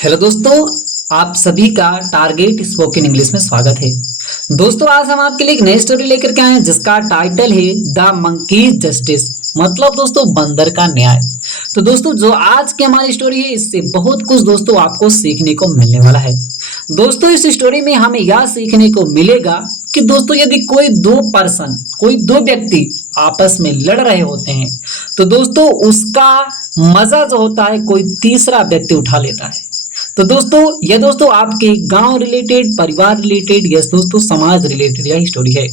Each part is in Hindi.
हेलो दोस्तों, आप सभी का टारगेट स्पोकन इंग्लिश में स्वागत है। दोस्तों, आज हम आपके लिए एक नई स्टोरी लेकर के आए हैं जिसका टाइटल है द मंकीज जस्टिस, मतलब दोस्तों बंदर का न्याय। तो दोस्तों, जो आज की हमारी स्टोरी है इससे बहुत कुछ दोस्तों आपको सीखने को मिलने वाला है। दोस्तों, इस स्टोरी में हमें यह सीखने को मिलेगा कि दोस्तों यदि कोई दो व्यक्ति आपस में लड़ रहे होते हैं तो दोस्तों उसका मजा जो होता है कोई तीसरा व्यक्ति उठा लेता है। तो दोस्तों ये दोस्तों आपके गांव रिलेटेड, परिवार रिलेटेड, यस दोस्तों समाज रिलेटेड यह स्टोरी है।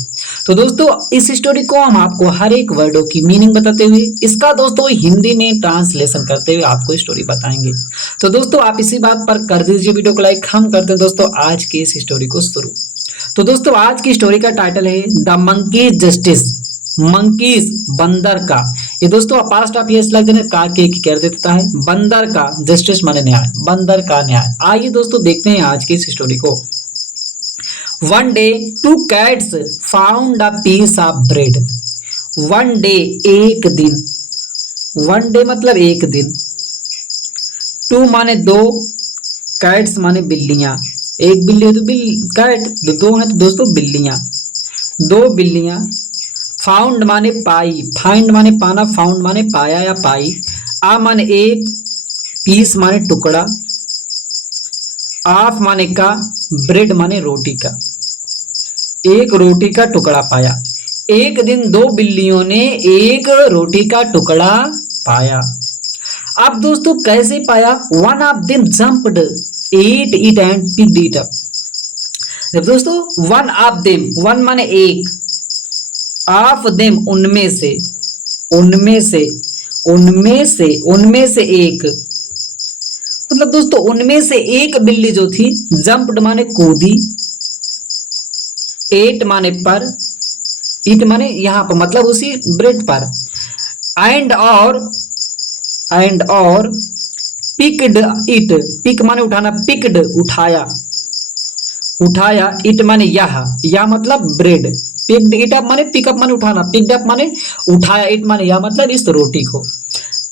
तो दोस्तों इस स्टोरी को हम आपको हर एक वर्डों की मीनिंग बताते हुए इसका दोस्तों हिंदी में ट्रांसलेशन करते हुए आपको स्टोरी बताएंगे। तो दोस्तों आप इसी बात पर कर दीजिए वीडियो को लाइक। हम करते हैं दोस्तों आज की इस स्टोरी को शुरू। तो दोस्तों आज की स्टोरी का टाइटल है द मंकी जस्टिस, मंकीज बंदर का। ये दोस्तों पास्ट ऑफ यस लग देने का के कर देता है, बंदर का जस्टिस माने न्याय, बंदर का न्याय। आइए दोस्तों देखते हैं आज की इस स्टोरी को। One day two cats found a piece of bread. One day एक दिन, वन डे मतलब एक दिन, टू माने दो, कैट्स माने बिल्लियां। एक बिल्ली है तो कैट, दो है तो दोस्तों बिल्लियां, दो बिल्लियां। फाउंड माने पाई, फाइंड माने पाना, फाउंड माने पाया या पाई। आ माने एक, पीस माने टुकड़ा, ऑफ माने का, ब्रेड माने रोटी का। एक रोटी का टुकड़ा पाया। एक दिन दो बिल्लियों ने एक रोटी का टुकड़ा पाया। अब दोस्तों कैसे पाया? One of them jumped, at it and picked it up. जब दोस्तों वन ऑफ देम, वन माने एक, ऑफ देम उनमें से, उनमें से, उनमें से, उनमें से एक, मतलब दोस्तों उनमें से एक बिल्ली जो थी, जंप्ड माने कूदी, एट माने पर, इट माने यहां पर मतलब उसी ब्रेड पर, एंड और पिक्ड इट, पिक माने उठाना, पिक्ड उठाया, उठाया, इट माने यह मतलब ब्रेड, पिक्ड इट अप माने पिकअप माने उठाना, पिक्ड अप माने उठाया, इट माने यह मतलब इस रोटी को।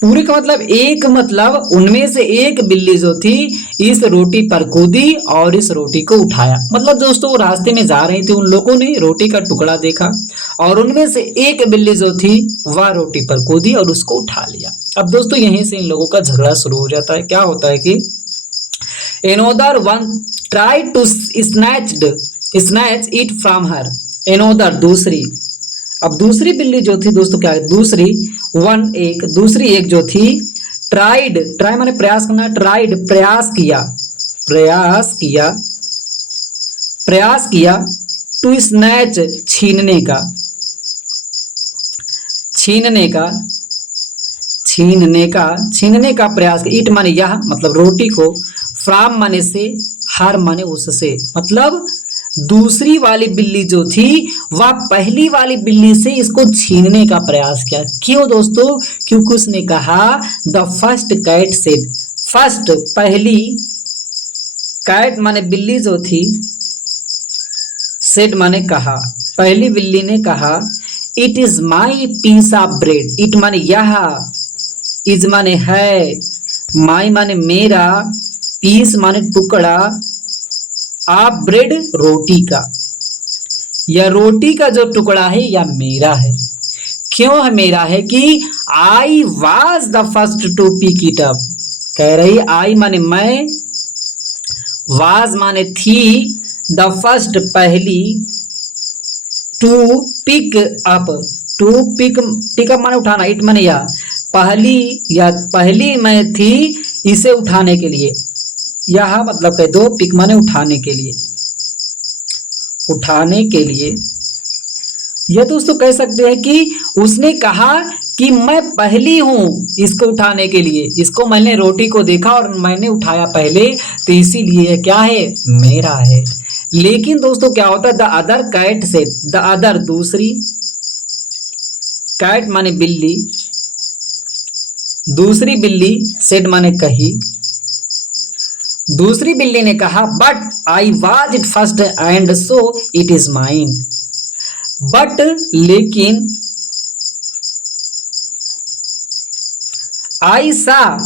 पूरे का मतलब एक, मतलब उनमें से एक बिल्ली जो थी इस रोटी पर कूदी और इस रोटी को उठाया। मतलब दोस्तों वो रास्ते में जा रही थी, उन लोगों ने रोटी का टुकड़ा देखा और उनमें से एक बिल्ली जो थी वह रोटी पर कूदी और उसको उठा लिया। अब दोस्तों यहीं से इन लोगों का झगड़ा शुरू हो जाता है। क्या होता है कि another one tried to snatch it from her, another दूसरी। अब दूसरी बिल्ली जो थी दोस्तों क्या है, दूसरी वन एक, दूसरी एक जो थी, ट्राइड, ट्राई माने प्रयास करना, ट्राइड प्रयास किया, प्रयास किया, प्रयास किया, टू स्नैच छीनने का, छीनने का, छीनने का, छीनने का प्रयास। इट माने यह मतलब रोटी को, फ्राम माने से, हर माने उससे, मतलब दूसरी वाली बिल्ली जो थी वह पहली वाली बिल्ली से इसको छीनने का प्रयास किया। क्यों दोस्तों? क्योंकि उसने कहा the first cat said, first पहली, कैट माने बिल्ली जो थी, सेड माने कहा, पहली बिल्ली ने कहा, it is my piece of bread, it माने यह, इज माने है, माई माने मेरा, पीस माने टुकड़ा, आप ब्रेड रोटी का, यह रोटी का जो टुकड़ा है यह मेरा है। क्यों है मेरा है? कि I was the first to pick it up, कह रही आई माने मैं, वाज माने थी, द फर्स्ट पहली, to pick up, to pick up माने उठाना, इट माने या पहली, या पहली मैं थी इसे उठाने के लिए, यह मतलब कह दो पिक माने उठाने के लिए, उठाने के लिए। यह दोस्तों कह सकते हैं कि उसने कहा कि मैं पहली हूं इसको उठाने के लिए, इसको मैंने रोटी को देखा और मैंने उठाया पहले, तो इसीलिए क्या है, मेरा है। लेकिन दोस्तों क्या होता है, द अदर कैट से, द अदर दूसरी, कैट माने बिल्ली, दूसरी बिल्ली, सेड माने कही, दूसरी बिल्ली ने कहा but I was it first and so it is mine, but लेकिन, आई सा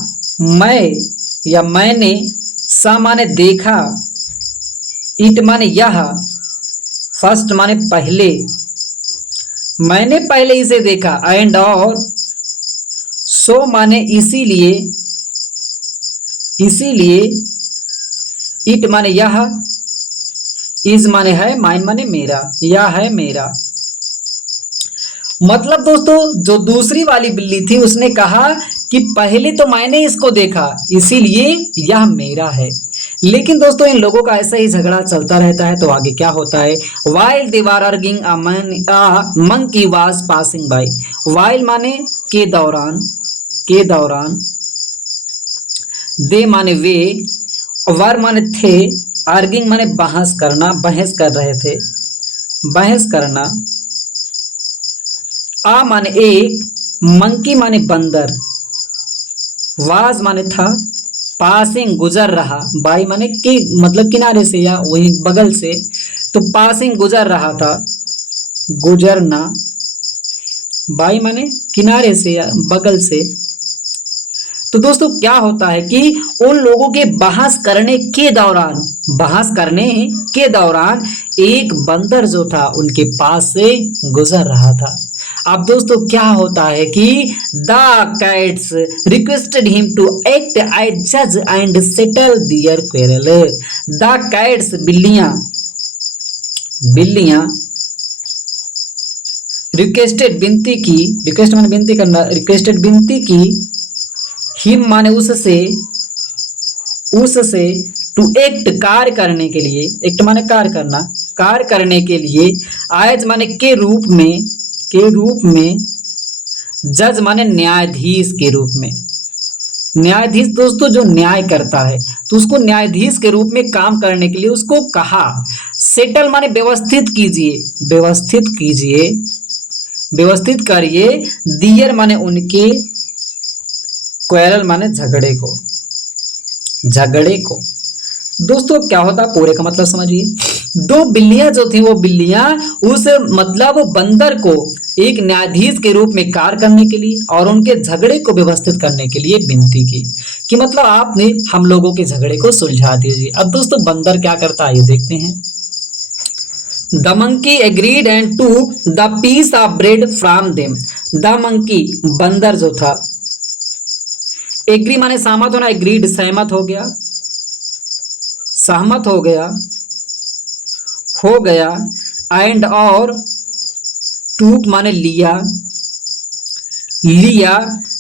मैं या मैंने, सा माने देखा, इट माने यह, फर्स्ट माने पहले, मैंने पहले इसे देखा, एंड और, सो माने इसीलिए, इसीलिए, इट माने यह, इज माने है, माइन माने मेरा, यह है मेरा। मतलब दोस्तों जो दूसरी वाली बिल्ली थी उसने कहा कि पहले तो मैंने इसको देखा इसीलिए यह मेरा है। लेकिन दोस्तों इन लोगों का ऐसा ही झगड़ा चलता रहता है। तो आगे क्या होता है, while they were arguing a monkey was passing by. While माने के दौरान, के दौरान, दे माने वे, वर माने थे, आर्गिंग माने बहस करना, बहस कर रहे थे, बहस करना, आ माने एक, मंकी माने बंदर, वाज माने था, पासिंग गुजर रहा, बाई माने कि मतलब किनारे से या वही बगल से, तो पासिंग गुजर रहा था, गुजरना, बाई माने किनारे से या बगल से। तो दोस्तों क्या होता है कि उन लोगों के बहस करने के दौरान, बहस करने के दौरान एक बंदर जो था उनके पास से गुजर रहा था। अब दोस्तों क्या होता है कि the cats requested him to act as जज and settle their quarrel. The cats बिल्लियां, बिल्लियां रिक्वेस्टेड विनती की, रिक्वेस्ट माने विनती करना, रिक्वेस्टेड विनती की, हिम माने उससे, उससे, टू एक्ट कार्य करने के लिए, एक्ट माने कार्य करना, कार्य करने के लिए, एज माने के रूप में, के रूप में, जज माने न्यायाधीश के रूप में। न्यायाधीश दोस्तों जो न्याय करता है तो उसको न्यायाधीश के रूप में काम करने के लिए उसको कहा। सेटल माने व्यवस्थित कीजिए, व्यवस्थित कीजिए, व्यवस्थित करिए, दियर माने उनके, क्वेरल माने झगड़े को, झगड़े को। दोस्तों क्या होता है पूरे का मतलब समझिए। दो बिल्लियां जो थी वो बिल्लियां उस मतलब बंदर को एक न्यायाधीश के रूप में कार्य करने के लिए और उनके झगड़े को व्यवस्थित करने के लिए विनती की कि मतलब आपने हम लोगों के झगड़े को सुलझा दीजिए। अब दोस्तों बंदर क्या करता है ये देखते हैं। The monkey agreed and took the piece of bread from them. The monkey बंदर जो था, एग्री माने सहमत होना, एग्रीड सहमत हो गया, सहमत हो गया, हो गया, एंड और, टूक माने लिया, लिया,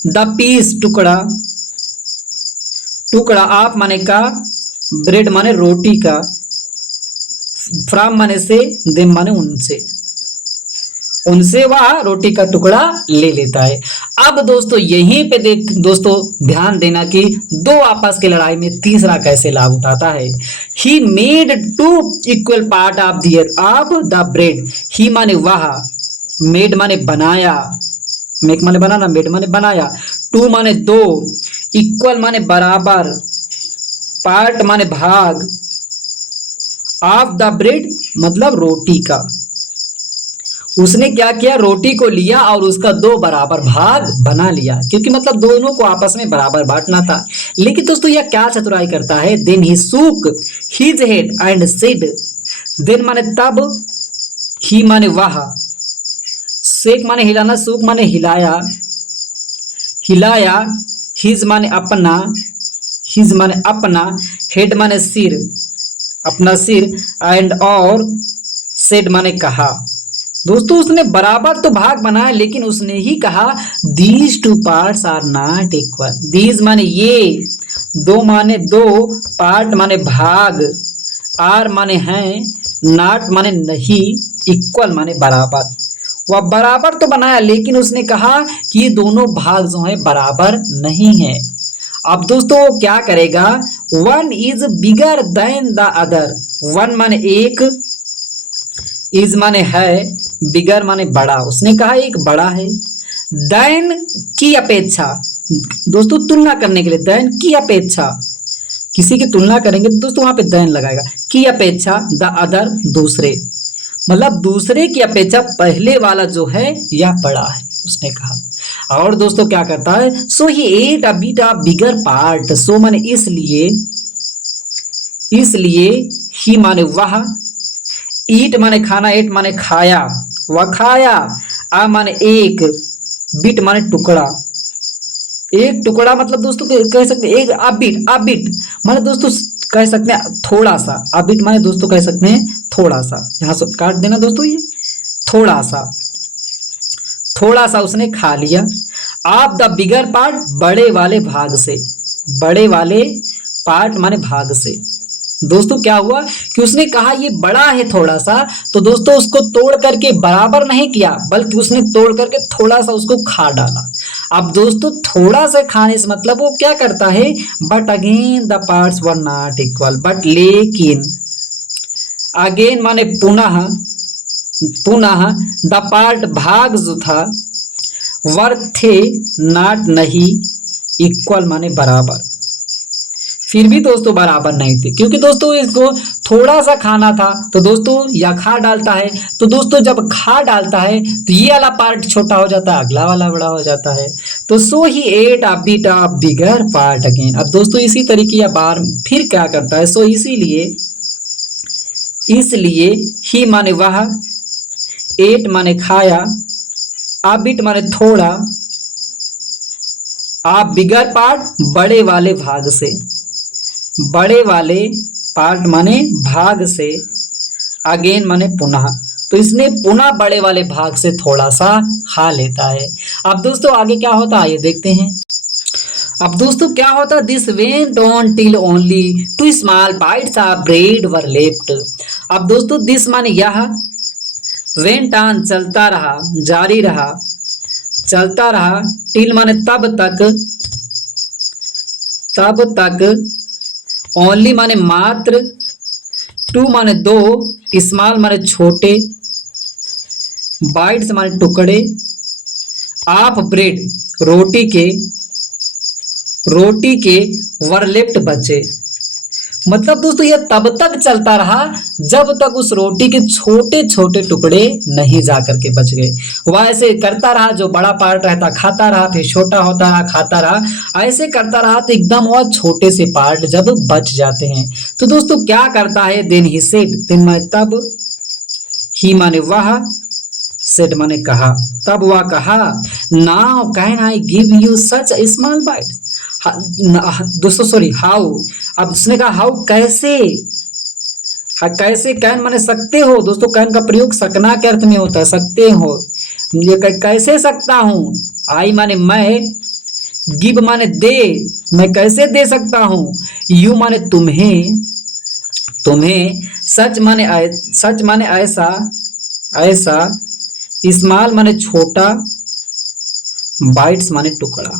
द पीस टुकड़ा, टुकड़ा, आप माने का, ब्रेड माने रोटी का, फ्रॉम माने से, देम माने उनसे, उनसे वह रोटी का टुकड़ा ले लेता है। अब दोस्तों यहीं पे देख दोस्तों ध्यान देना कि दो आपस की लड़ाई में तीसरा कैसे लाभ उठाता है। He made two equal part of the bread. He माने वह, मेड माने बनाया, मेक माने बनाना, मेड माने बनाया, टू माने दो, इक्वल माने बराबर, पार्ट माने भाग, ऑफ द ब्रेड मतलब रोटी का। उसने क्या किया, रोटी को लिया और उसका दो बराबर भाग बना लिया, क्योंकि मतलब दोनों को आपस में बराबर बांटना था। लेकिन दोस्तों यह क्या चतुराई करता है, then he shook his head and said. Then माने तब, ही माने वह, सेक माने हिलाना, सूक माने हिलाया, हिलाया, हिज माने अपना, हिज माने अपना, हेड माने सिर, अपना सिर, एंड और, सेड माने कहा। दोस्तों उसने बराबर तो भाग बनाया लेकिन उसने ही कहा these two parts are not equal. These माने ये, दो माने दो, पार्ट माने भाग, आर माने हैं, नॉट माने नहीं, इक्वल माने बराबर। वह बराबर तो बनाया लेकिन उसने कहा कि ये दोनों भाग जो है बराबर नहीं है। अब दोस्तों वो क्या करेगा, one is bigger than the other. One माने एक, इज माने है, बिगर माने बड़ा। उसने कहा एक बड़ा है, दैन की अपेक्षा, दोस्तों तुलना करने के लिए, दैन की अपेक्षा, किसी की तुलना करेंगे तो दोस्तों वहां पे दैन लगाएगा, की अपेक्षा, द अदर दूसरे, मतलब दूसरे की अपेक्षा पहले वाला जो है यह बड़ा है उसने कहा। और दोस्तों क्या करता है, so he ate a bit a bigger part. So माने इसलिए, इसलिए ही माने वह, ईट माने खाना, एट माने खाया, वह खाया, आ माने एक, बिट माने टुकड़ा, एक टुकड़ा मतलब दोस्तों कह सकते हैं एक अबिट, अबिट माने दोस्तों कह सकते हैं थोड़ा सा, अबिट माने दोस्तों कह सकते हैं थोड़ा सा, यहाँ से काट देना दोस्तों, ये थोड़ा सा, थोड़ा सा उसने खा लिया। आप द बिगर पार्ट, बड़े वाले भाग से, बड़े वाले पार्ट माने भाग से। दोस्तों क्या हुआ कि उसने कहा ये बड़ा है थोड़ा सा, तो दोस्तों उसको तोड़ करके बराबर नहीं किया, बल्कि उसने तोड़ करके थोड़ा सा उसको खा डाला। अब दोस्तों थोड़ा सा खाने से मतलब वो क्या करता है, but again the parts were not equal, but लेकिन, अगेन माने पुनः, पुनः द पार्ट भाग जो था, वर थे नॉट नहीं, इक्वल माने बराबर, फिर भी दोस्तों बराबर नहीं थे, क्योंकि दोस्तों इसको थोड़ा सा खाना था, तो दोस्तों या खा डालता है, तो दोस्तों जब खा डालता है तो ये वाला पार्ट छोटा हो जाता है, अगला वाला बड़ा हो जाता है, तो so he ate a bit a bigger part again. अब दोस्तों इसी तरीके या बार फिर क्या करता है, सो इसीलिए, इसलिए ही माने वह, एट माने खाया, अ बिट माने थोड़ा, आ बिगर पार्ट बड़े वाले भाग से, बड़े वाले पार्ट माने भाग से, अगेन माने पुनः, तो इसने पुनः बड़े वाले भाग से थोड़ा सा खा लेता है। अब दोस्तों आगे क्या होता है ये देखते हैं। अब दोस्तों क्या होता, this went on till only two small bites of bread were left. अब दोस्तों दिस माने यह, वेंट ऑन चलता रहा, जारी रहा, चलता रहा, टिल माने तब तक, तब तक, ओनली माने मात्र, टू माने दो, स्मॉल माने छोटे, बाइट्स माने टुकड़े, ऑफ ब्रेड रोटी के, रोटी के, वर लेफ्ट बचे। मतलब दोस्तों यह तब तक चलता रहा जब तक उस रोटी के छोटे छोटे टुकड़े नहीं जा करके बच गए। वह ऐसे करता रहा, जो बड़ा पार्ट रहता खाता रहा, फिर छोटा होता रहा खाता रहा, ऐसे करता रहा, तो एकदम वह छोटे से पार्ट जब बच जाते हैं तो दोस्तों क्या करता है, देन ही सेड, देन माने तब, ही माने वह, सेड माने कहा, तब वह कहा, now can I give you such a small bite. दोस्तों सॉरी, हाउ, अब उसने कहा हाउ कैसे, हाँ कैसे, कैन माने सकते हो, दोस्तों कैन का प्रयोग सकना के अर्थ में होता है, सकते हो, ये कैसे सकता हूं, आई माने मैं, गिव माने दे, मैं कैसे दे सकता हूं, यू माने तुम्हें, तुम्हें, सच माने सच माने ऐसा, ऐसा, स्मॉल माने छोटा, बाइट्स माने टुकड़ा।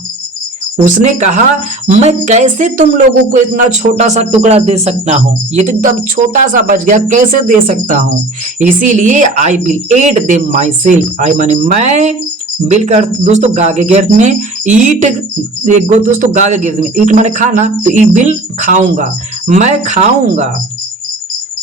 उसने कहा मैं कैसे तुम लोगों को इतना छोटा सा टुकड़ा दे सकता हूं, ये तो एकदम छोटा सा बच गया, कैसे दे सकता हूं, इसीलिए I will eat them myself, I माने मैं, बिल का अर्थ दोस्तों गागे के अर्थ में, ईट एक दोस्तों गागे के अर्थ में, ईट माने खाना, तो ई बिल खाऊंगा, मैं खाऊंगा,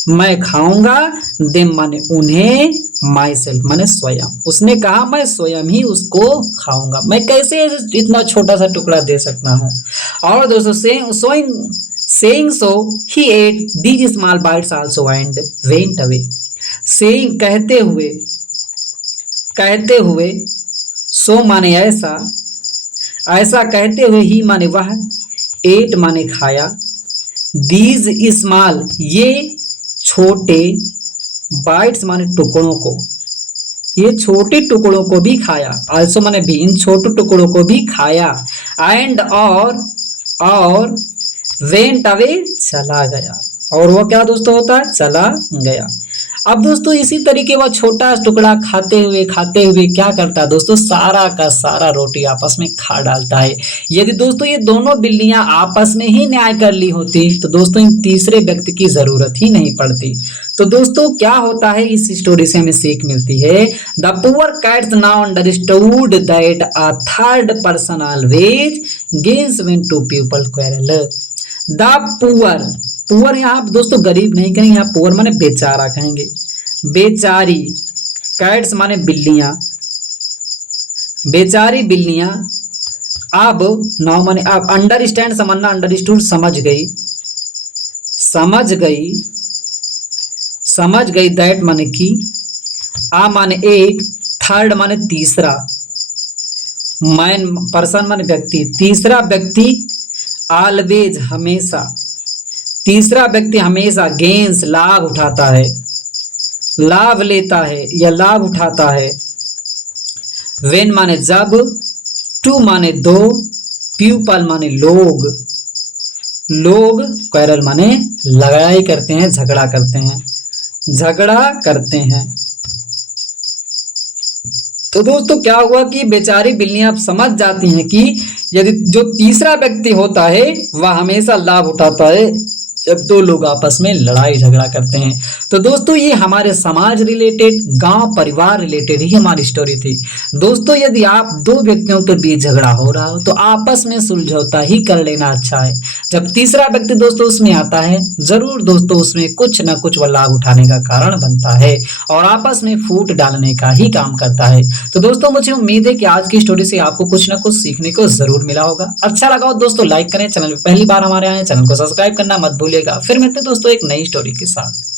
मैं खाऊंगा, देम माने उन्हें, माई सेल्फ माने स्वयं, उसने कहा मैं स्वयं ही उसको खाऊंगा, मैं कैसे इतना छोटा सा टुकड़ा दे सकता हूँ। और दोस्तों saying so he at these small bytes also and went away. Saying कहते हुए, कहते हुए, सो माने ऐसा, ऐसा कहते हुए, ही माने वह, एट माने खाया, दीज स्मॉल ये छोटे, बाइट्स माने टुकड़ों को, ये छोटे टुकड़ों को भी खाया, आल्सो माने भी, इन छोटे टुकड़ों को भी खाया, एंड और वेंट अवे चला गया, और वो क्या दोस्तों होता है, चला गया। अब दोस्तों इसी तरीके वह छोटा टुकड़ा खाते हुए क्या करता है दोस्तों, सारा का सारा रोटी आपस में खा डालता है। यदि दोस्तों ये दोनों बिल्लियां आपस में ही न्याय कर ली होती तो दोस्तों इन तीसरे व्यक्ति की जरूरत ही नहीं पड़ती। तो दोस्तों क्या होता है, इस स्टोरी से हमें सीख मिलती है, the poor cats now understood that a third person always gains when two people quarrel. The poor, poor यहाँ दोस्तों गरीब नहीं कहेंगे, यहाँ पुअर माने बेचारा कहेंगे, बेचारी, कैट्स माने बिल्लियां, बेचारी बिल्लियां, अब नाउ माने अब, अंडरस्टैंड समझना, अंडरस्टूड समझ गई, समझ गई दैट माने की, आ माने एक, थर्ड माने तीसरा, मैन पर्सन माने व्यक्ति, तीसरा व्यक्ति, ऑलवेज हमेशा, तीसरा व्यक्ति हमेशा, गेंस लाभ उठाता है, लाभ लेता है या लाभ उठाता है, वेन माने जब, टू माने दो, पीपल माने लोग, लोग, क्वारल माने लड़ाई करते हैं, झगड़ा करते हैं, झगड़ा करते हैं। तो दोस्तों क्या हुआ कि बेचारी बिल्लियां अब समझ जाती हैं कि यदि जो तीसरा व्यक्ति होता है वह हमेशा लाभ उठाता है जब दो लोग आपस में लड़ाई झगड़ा करते हैं। तो दोस्तों ये हमारे समाज रिलेटेड, गांव परिवार रिलेटेड ही हमारी स्टोरी थी। दोस्तों यदि आप दो व्यक्तियों के बीच झगड़ा हो रहा हो तो आपस में सुलझौता ही कर लेना अच्छा है। जब तीसरा व्यक्ति दोस्तों उसमें आता है, जरूर दोस्तों उसमें कुछ ना कुछ वह लाभ उठाने का कारण बनता है और आपस में फूट डालने का ही काम करता है। तो दोस्तों मुझे उम्मीद है कि आज की स्टोरी से आपको कुछ ना कुछ सीखने को जरूर मिला होगा। अच्छा लगा हो दोस्तों लाइक करें, चैनल पे पहली बार हमारे आए चैनल को सब्सक्राइब करना मत भूलिएगा। फिर मिलते हैं दोस्तों एक नई स्टोरी के साथ।